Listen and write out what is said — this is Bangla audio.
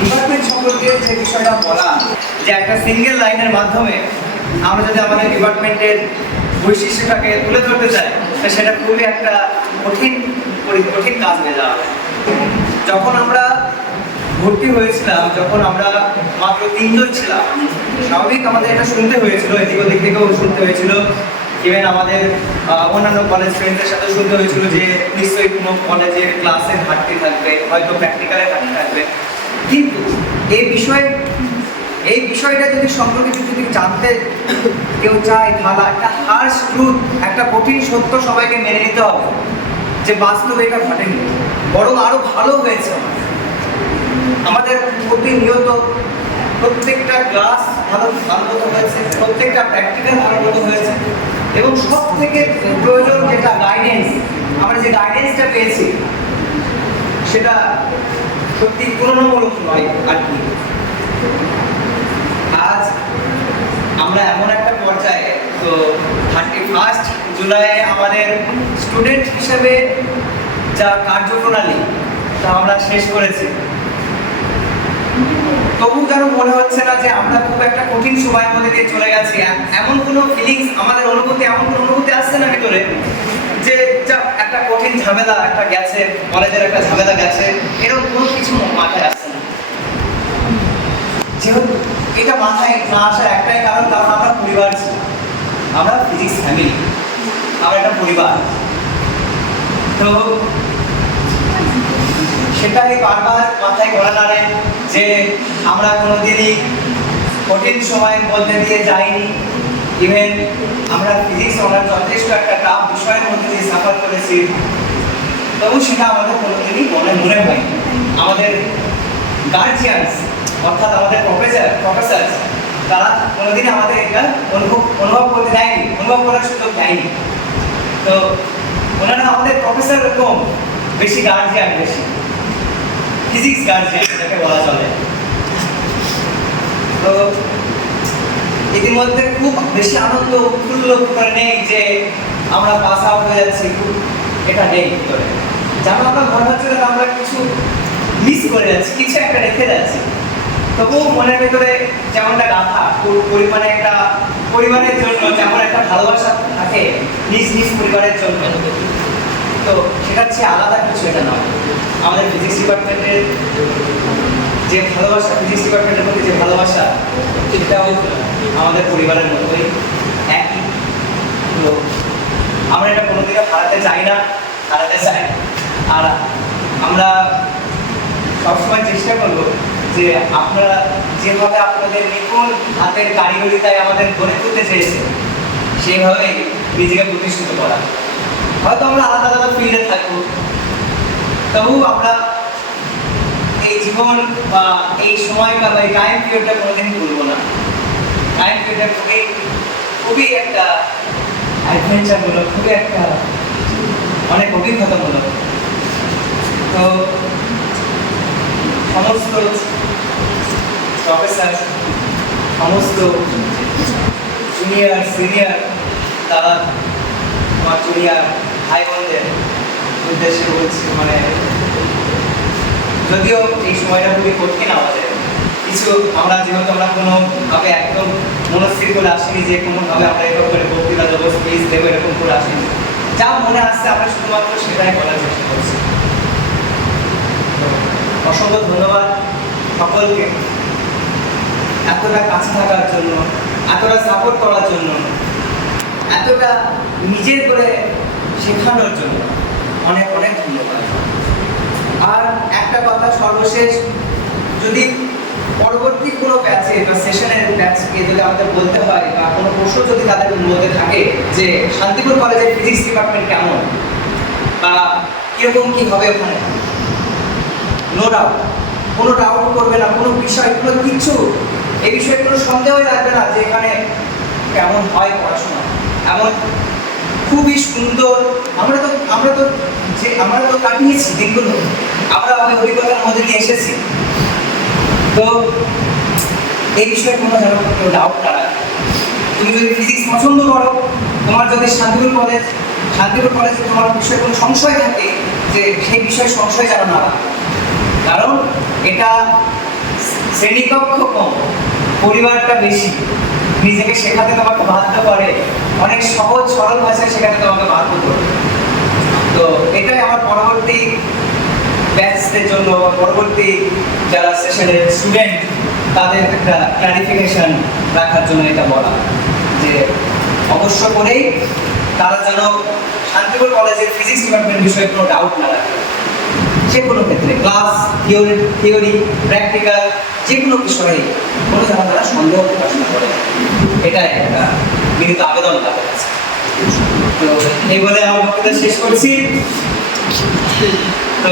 ডিপার্টমেন্ট সম্পর্কে যে বিষয়টা বলা, যে একটা সিঙ্গেল লাইনের মাধ্যমে আমরা যদি আমাদের ডিপার্টমেন্টের বৈশিষ্ট্যটাকে তুলে ধরতে চাই, তো সেটা খুবই একটা কঠিন কাজ হয়ে যাবে। যখন আমরা ভর্তি হয়েছিলাম, যখন আমরা মাত্র 3 জন ছিলাম, স্বাভাবিক আমাদের এটা শুনতে হয়েছিল, এদিক ওদিক থেকেও শুনতে হয়েছিল, ইভেন আমাদের অন্যান্য কলেজ ফ্রেন্ডদের সাথে শুনতে হয়েছিল যে নিশ্চয়ই কোনো কলেজের ক্লাসে ঘাটতি থাকবে, হয়তো প্র্যাকটিক্যালে ঘাটতি থাকবে। কিন্তু এই বিষয়টা যদি সম্পর্কে যদি জানতে কেউ চায়, তাহলে একটা হার্শ ট্রুথ, একটা কঠিন সত্য সবাইকে মেনে নিতে হবে যে বাস্তবে এটা ঘটেনি, বরং আরো ভালো হয়েছে। আমাদের প্রতিনিয়ত প্রত্যেকটা ক্লাস ভালো মতো হয়েছে, প্রত্যেকটা প্র্যাকটিক্যাল ভালো মতো হয়েছে, এবং সব থেকে প্রয়োজন যেটা গাইডেন্স, আমরা যে গাইডেন্সটা পেয়েছি সেটা সত্যি তুলনামূলক নয়। আর কি আজ আমরা এমন একটা পর্যায়ে, তো 31 জুলাই আমাদের স্টুডেন্ট হিসেবে যা কার্যপ্রণালী তা আমরা শেষ করেছি, তবু যেন মনে হচ্ছে না যে আমরা খুব একটা কঠিন সময়ের মধ্যে দিয়ে চলে গেছি। এমন কোনো ফিলিংস, আমাদের অনুভূতি, এমন কোনো অনুভূতি আসছে না ভিতরে যে একটা কঠিন ঝামেলা একটা গেছে, কলেজের একটা ঝামেলা গেছে, এরকম কোনো কিছু মাথায় আসছে না। যেহেতু এটা মাথায় না আসার একটাই কারণ আমরা পরিবার ছিলাম, আমরা ফিজিক্স ফ্যামিলি, আমরা একটা পরিবার। তো সেটাই বারবার মাথায় ঘোরা নাড়ে যে আমরা কোনোদিনই কঠিন সময়ের মধ্যে দিয়ে যাইনি। ইভেন আমরা ফিজিক্স অনার যথেষ্ট একটা টাফ বিষয়ের মধ্যে দিয়ে সাফার করেছি, তবু সেটা আমাদের কোনোদিনই মনে হয়নি। আমাদের গার্জিয়ানস অর্থাৎ আমাদের প্রফেসর তারা কোনোদিন আমাদের এটা অনুভব করতে দেয়নি, অনুভব করার সুযোগ দেয়নি। তো ওনারা আমাদের প্রফেসর এরকম বেশি গার্জিয়ান, বেশি ফিজিক্স গার্জিয়ান এটাকে বলা চলে। তো ইতিমধ্যে খুব বেশি আনন্দ উৎফুল্ল করে নেই যে আমরা পাস আউট হয়ে যাচ্ছি, এটা নেই ভিতরে। যেন আমরা মনে হচ্ছে যে আমরা কিছু মিস করে যাচ্ছি, কিছু একটা রেখে যাচ্ছি। তবুও মনের ভেতরে যেমনটা গাথা, পরিমাণে একটা পরিবারের জন্য যেমন একটা ভালোবাসা থাকে নিজ নিজ পরিবারের জন্য, তো সেটা হচ্ছে আলাদা কিছু, এটা নয়। আমাদের ফিজিক্স ডিপার্টমেন্টের যে ভালোবাসা, ফিজিক্স ডিপার্টমেন্টের প্রতি যে ভালোবাসা, সেটাও আমাদের পরিবারের মতোই একই। তো আমরা এটা কোনোদিনও হারাতে চাই না, হারাতে চাই। আর আমরা সবসময় চেষ্টা করবো যে আপনারা যেভাবে আপনাদের নিপুণ হাতের কারিগরিতায় আমাদের গড়ে তুলতে চেয়েছে, সেইভাবেই নিজেকে প্রতিষ্ঠিত করা। হয়তো আমরা আলাদা আলাদা ফিল্ডে থাকবো, তবুও আমরা এই জীবন বা এই সময়টা বা এই টাইম পিরিয়ডটা কোনোদিনই ভুলবো না। টাইম পিরিয়ডটা খুবই একটা অ্যাডভেঞ্চারমূলক, খুবই একটা অনেক অভিজ্ঞতামূলক। তো সমস্ত প্রফেসর, সমস্ত জুনিয়র সিনিয়র, তারা আমার জুনিয়র ভাই বোনদের উদ্দেশ্যে বলছি, মানে যদিও এই সময়টা খুবই কঠিন আমাদের কিছু, আমরা যেহেতু আমরা কোনোভাবে একদম মনস্থির করে আসিনি যে কোনোভাবে আমরা এরকম করে বক্তৃতা দেবো, স্পিচ দেবো, এরকম করে আসিনি। যা মনে আসছে আমরা শুধুমাত্র সেটাই বলার চেষ্টা করছি। অসংখ্য ধন্যবাদ সকলকে এতটা কাছে থাকার জন্য, এতটা সাপোর্ট করার জন্য, এতটা নিজের করে শেখানোর জন্য অনেক অনেক ধন্যবাদ। আর একটা কথা সর্বশেষ, যদি পরবর্তী কোনো ব্যাচে বা সেশনের ব্যাচকে যদি আমাদের বলতে হয় বা কোনো প্রশ্ন যদি তাদের মধ্যে থাকে যে শান্তিপুর কলেজের ফিজিক্স ডিপার্টমেন্ট কেমন বা কীরকম কী হবে ওখানে, নো ডাউট, কোনো ডাউট করবে না, কোনো বিষয়, কোনো কিছু এই বিষয়ে কোনো সন্দেহই রাখবে না যে এখানে কেমন হয় পড়াশোনা। এমন খুবই সুন্দর, আমরা তো কাটিয়েছি দিনগুলো, আমরা অনেক অভিজ্ঞতার মধ্যে দিয়ে এসেছি। তো এই বিষয়ে কোনো যেন কেউ ডাউট না রাখে। তুমি যদি ফিজিক্স পছন্দ করো, তোমার যদি শান্তিপুর কলেজে তোমার বিষয়ে কোনো সংশয় থাকে, যে সেই বিষয়ে সংশয় যেন না রাখে, কারণ এটা শ্রেণীকক্ষ কম, পরিবারটা বেশি, নিজেকে শেখাতে তোমাকে বাধ্য করে, অনেক সহজ সরল ভাষায় শেখাতে তোমাকে বাধ্য করে। তো এটাই আমার পরবর্তী ব্যাচদের জন্য, পরবর্তী যারা সেশনের স্টুডেন্ট তাদের একটা ক্লারিফিকেশন রাখার জন্য এটা বলা, যে অবশ্য করেই তারা যেন শান্তিপুর কলেজের ফিজিক্স ডিপার্টমেন্ট বিষয়ে কোনো ডাউট না রাখে। যে কোনো ক্ষেত্রে ক্লাস, থিওরি, প্র্যাকটিক্যাল, যে কোনো বিষয়ে কোনো যেন তারা সন্দেহ প্রকাশ না করে, এটাই একটা বিনীত আবেদন তাদের কাছে। তো এই বলে আমার বক্তৃতা শেষ করছি। তো